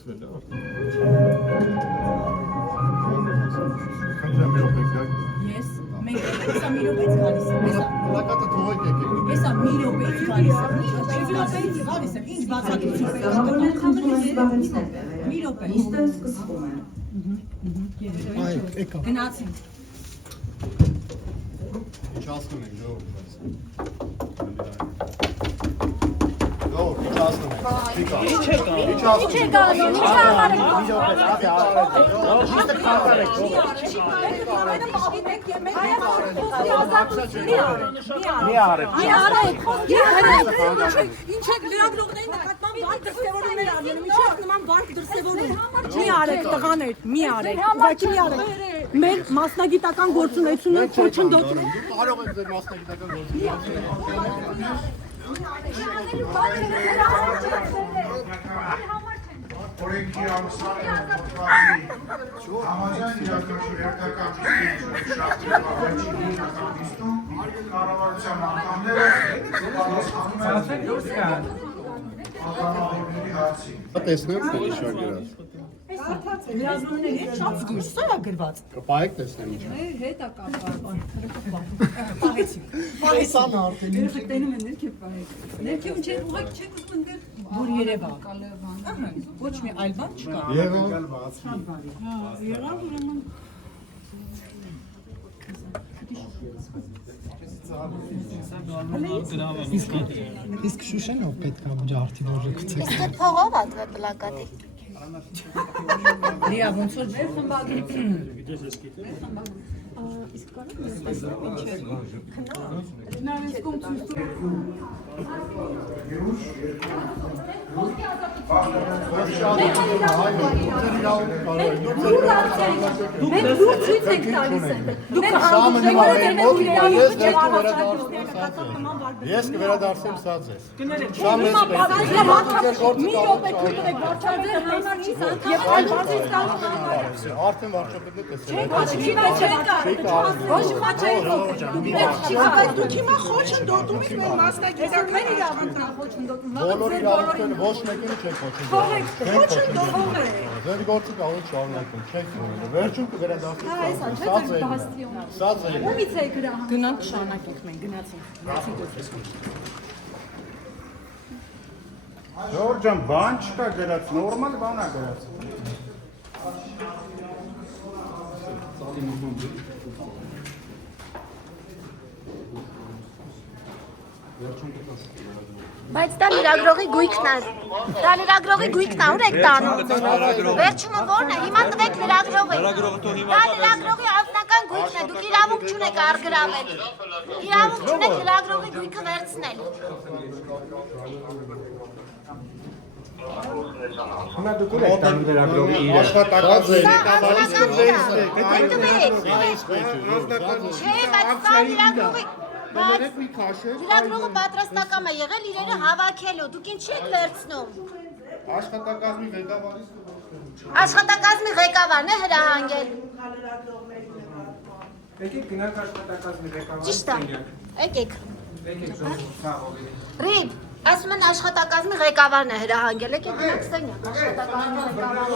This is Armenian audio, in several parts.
Yes, մենք հեսա մի րոպեից գալիս եմ, հեսա։ Պլակատը թողեք եկեք։ Հեսա մի րոպեից գալիս եմ, մի րոպեից գալիս եմ, ինչ բացատրություն պետք է։ Մի րոպե։ Նիստը սկսվում է։ Այ, եկա։ Գնացինք։ Ինչ ասնում եք, ժողովուրդ։ Ժողովուրդ, ինչ ասնում եք։ Ինչ եք անում։ Ինչ եք լրագրողների նկատմամբ վարկ դրսևորումներ անում, ինչ եք նման վարկ դրսևորում։ Մի արեք տղաներ, մի արեք, ուղղակի մի արեք։ Մեր մասնագիտական գործունեությունը խոչընդոտում է։ Կարող եք ձեր մասնագիտական գործունեությունը։ Օրենքի ամսանի համաձայն իրականություն երթական շահտրի բավարարչի հիմնական նիստում կառավարության անդամները պատասխանում են անդամավորների հարցին։ Տեսնեմ, թե ինչ է գրած։ Լրագրողների հետ շատ զգույշ, սա է գրված։ Կպահեք տեսնեմ ինչ է։ Հետ է կապված։ Պահեցի։ Պահեսան արդեն։ Երեխեքներում են ներքև պահեք։ Ներքև ինչ է, ուղղակի չեք ուզում ընդեր որ Երևան։ Ոչ մի այլ բան չկա։ Եղավ։ Եղավ ուրեմն Իսկ Շուշենով պետք է ջարդի որը գցեք։ Իսկ այդ փողով ա դե պլակատի։ Լիա ոնց որ վեր խմբագրում։ Իսկ կարող ես տեսնել ինչ է։ Հնարեցկում ցույց Մենք դուք ցույց եք տալիս են։ Դուք Ես կվերադարձեմ սա ձեզ։ Շա մեզ պետք է։ Մի րոպե քույրեք վարչաձեր համար չի սա։ Եվ այլ բարձր ստանում Արդեն վարչապետը տեսել է։ ոչ խաչային Դուք հիմա խոչընդոտում եք մեր մասնագիտական իրավունքները խոչընդոտում։ Բոլոր իրավունքները ոչ մեկին չեք խոչընդոտում։ Խոչընդոտում է։ Ձեր գործը կարող է շարունակել, չեք որը։ Վերջում կվերադարձեք։ Սա ձեր։ Ումից է գրա։ Գնանք շարունակենք մենք գնացինք։ Ժողովուրդ ջան, բան չկա գրած, նորմալ բան ա գրած։ Բայց դա լրագրողի գույքն է։ Դա լրագրողի գույքն է, ուր եք տանում։ Վերջումը ո՞րն է։ Հիմա տվեք լրագրողի։ Դա լրագրողի անձնական գույքն է, դուք իրավունք չունեք արգրավել։ Իրավունք չունեք լրագրողի գույքը վերցնել։ Հիմա դուք ուր եք տանում լրագրողի իրը։ Աշխատակաց է։ Չէ, բայց սա լրագրողի Բերեք մի քաշեք։ Լրագրողը պատրաստական է եղել իրերը հավաքելու, դուք ինչ եք վերցնում։ Աշխատակազմի ղեկավարից Աշխատակազմի ղեկավարն է հրահանգել։ եկեք գնանք աշխատակազմի ղեկավարից։ Ճիշտ է։ Եկեք։ Ռիդ, ասում են աշխատակազմի ղեկավարն է հրահանգել, եկեք գնանք սենյակ, աշխատակազմի ղեկավարը։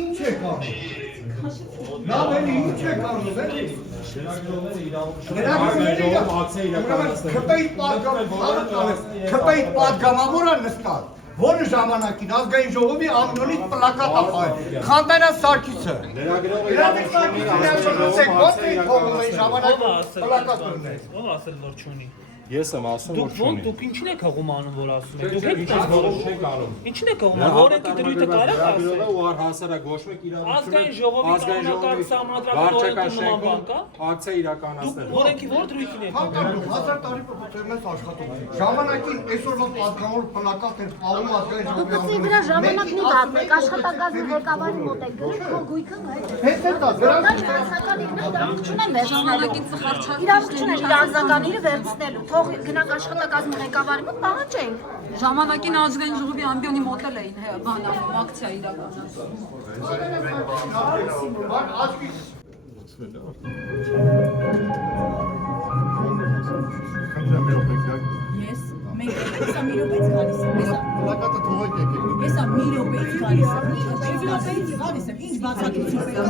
Ինչ է կարող։ Լավ էլի ինչ է կարող էլի։ Քպեիտ պատգամավորը նստած, որը ժամանակին ազգային ժողովի անունից պլակատ ա պահել, Խանբերյան Սարգիսը։ Իրանիկ Սարգիսը ոչ թե թողում էին ժամանակին պլակատ բռնել։ Ո՞վ ասել որ չունի։ Ես եմ ասում որ չունի։ Դուք ինչին եք հղում անում որ ասում եք։ Դուք եք դասավորում չեք անում։ Ինչին եք հղում, որոնքի դրույթը կարա ասել։ ու առհասարակ ոչ մեկ իրավունք Ազգային ժողովի կանոնակարգ սահմանադրական օրենքի նման բան կա։ ակցիա իրականացնել։ Դուք օրենքի ո՞ր դրույթին եք։ 1000 տարի պատերնես աշխատում։ Ժամանակին այսօրվա պատգամավոր պլակատ էր պահում ազգային Դուք ժողովի գցի վրա ժամանակն ու դատեք, աշխատակազմի ղեկավարի մոտ եք գրել, քո գույքը Հետ է դա, դրանց իրավունք չունեն վերցնելու։ Իրավունք չունեն իր անձնական իրը վերցնելու։ Թող գնանք աշխատակազմի ղեկավարի մոտ պահանջենք։ Ժամանակին ազգային ժողովի ամբիոնի մոտել էին բանանում, ակցիա իրականացնում։ Ես Մենք հեսա մի րոպեից գալիս եմ, հեսա։ Պլակատը թողեք եկեք։ Հեսա մի րոպեից գալիս եմ։ Մի րոպեից գալիս եմ։ Ինչ բացատրություն է։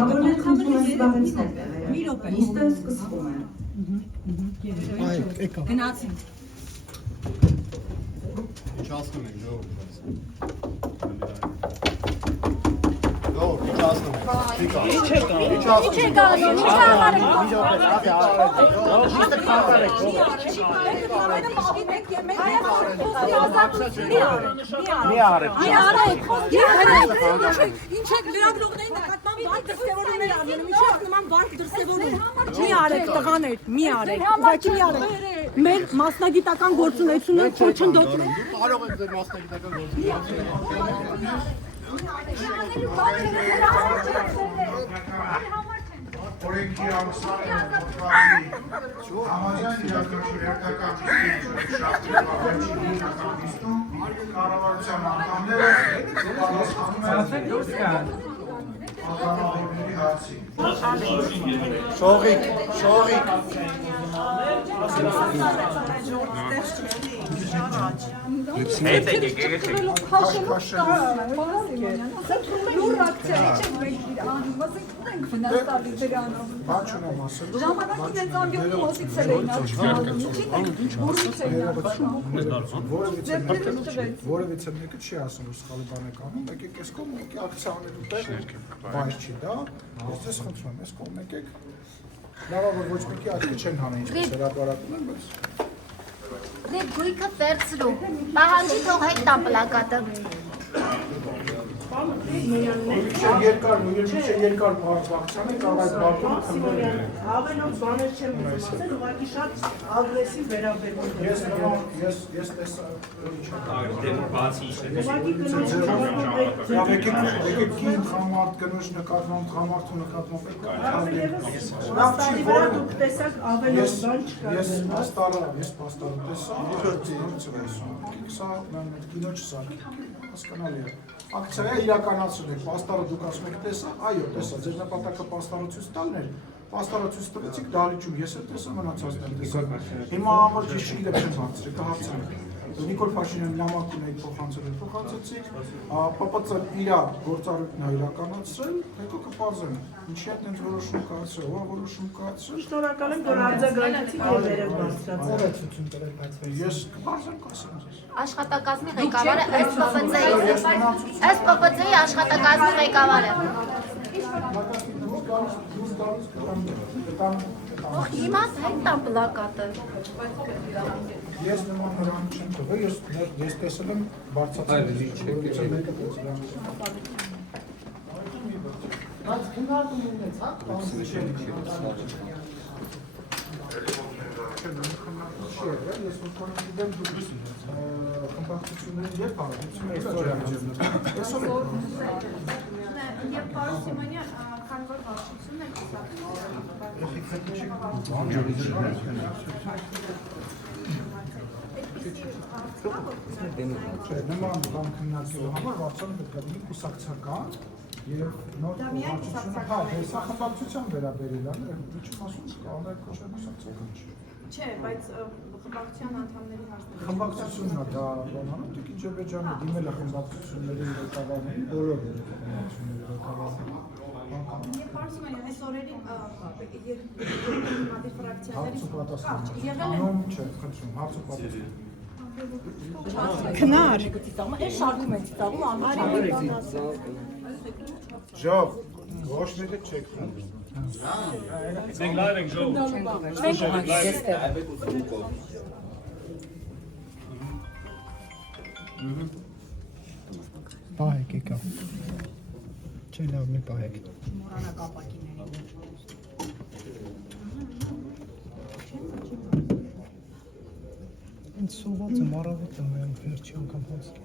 Մի րոպե։ Նիստը սկսվում է։ Այ, եկա։ Գնացին։ Ինչ ասում եք, ժողով։ Ժողով, ինչ ասում եք։ Ինչ եք անում։ Ինչ ասում եք։ Ինչ եք լրագրողների նկատմամբ վարկ դրսևորումներ անում, ինչ եք նման վարկ դրսևորում։ Մի արեք տղաներ, մի արեք, ուղղակի մի արեք։ Մեր մասնագիտական գործունեությունը խոչընդոտում։ Կարող եք ձեր մասնագիտական գործունեությունը։ Օրենքի ամսարը համաձայն իրականության կառավարության անդամները պատասխանում են անդամավորների հարցին։ Շողիկ, շողիկ։ Ժամանակին այդ ամբիոնի մոտից էլ էին աչքանում, ինչին եք որից էին ապաշում։ Որևիցե մեկը չի ասում, որ սխալ բան եք անում, եկեք այս կողմ եկեք ակցիա անելու տեղ, բայց չի դա, ես ձեզ խնդրում եմ, այս կողմ եկեք, լավ որ ոչ մեկի աչքի չեն հանում, ինչպես հրապարակում են, բայց Դե գույքը վերցրու, պահանջի թող հետ տան պլակատը։ երկար բարձրացան է կարող այդ բարձրը խնդրել։ Ավելորդ բաներ չեմ ասել, ուղղակի շատ ագրեսիվ վերաբերվում։ Ես տեսա եկեք կին խամարդ կնոջ նկատմամբ խամարդ ու նկատմամբ Պաստարի վրա դուք տեսակ ավելորդ բան չկա։ Ես պաստարը տեսա, սա կինո չսարքի, հասկանալի է։ Ակցիա իրականացրել եք, պաստարը դուք ասում եք տեսա, այո տեսա, ձեր նպատակը պաստարը ցույց տալն էր, պաստարը ցույց տվեցիք դալիճում, ես էլ տեսա մնացածն եմ տեսա։ Հիմա ամառ ճիշտ չգիտեմ չեմ հարցրել, կհարցնեմ։ Նիկոլ Փաշինյանի նամակ ունեիք փոխանցեցիք, ՊՊՑ-ը իր գործառույթն է իրականացրել, հետո կպարզեմ, ինչի հետ են որոշում կայացրել, ո՞ր որոշում կայացրել։ Շնորհակալ եմ, որ արձագանքեցիք եւ վերև բարձրացրել։ Ես կպարզեմ կասեմ ձեզ։ Աշխատակազմի ղեկավարը ըստ ՊՊՑ-ի աշխատակազմի ղեկավարը։ Հիմա հետ տան պլակատը։ Ես նման նրան չեմ տվել, ես տեսել եմ բարձրացել մեկը տեսել եմ։ Բայց քննարկում ունեց, հա, ես ոքան գիտեմ դուք խմբակցությունների երբ հարցություն եք այսօր Եվ պարոն Սիմոնյան, քանի որ վարչությունն եք նման բան քննարկելու համար վարչանը պետք է լինի կուսակցական եւ նոր վարչությունը, հա, հեսա խմբակցության վերաբերել է, ինչու՞ ասում կարող է կոչել կուսակցական չի։ Չէ, բայց խմբակցության անդամների հարցը։ Խմբակցությունն է դա բանանում, Տիկին Ջեբեջյանը դիմել է խմբակցությունների ղեկավարներին, բոլոր խմբակցությունների ղեկավարներին։ Պարոն Սիմոնյան, այս օրերին հիմնադիր ֆրակցիաների Հարց ու պատասխան։ եղել են Անում չէ, խնդրում, հարց ու պատասխան։ Քնար։ Այս շարքում են ծիծաղում անհարմար։ Ժող, ոչ մեկը չեք խնդրում։ Մենք լավ ենք ժողով։ Պահեք եկա։ Չէ, լավ մի պահեք։ Ինձ սոված եմ առավոտ եմ վերջի անգամ հասել։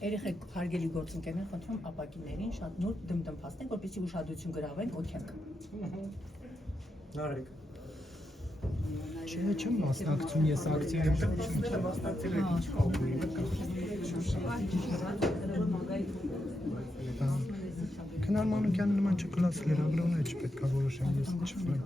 Երեխեք հարգելի գործընկերներ, խնդրում ապակիներին շատ նոր դմդմփաստենք, որպեսզի ուշադրություն գրավեն օքենք։ Նարեկ։ Չեմ մասնակցում, ես ակցիա եմ Քնար Մանուկյանը նման չկլաս լրագրողներ չպետք է որոշեն, ես չգիտեմ։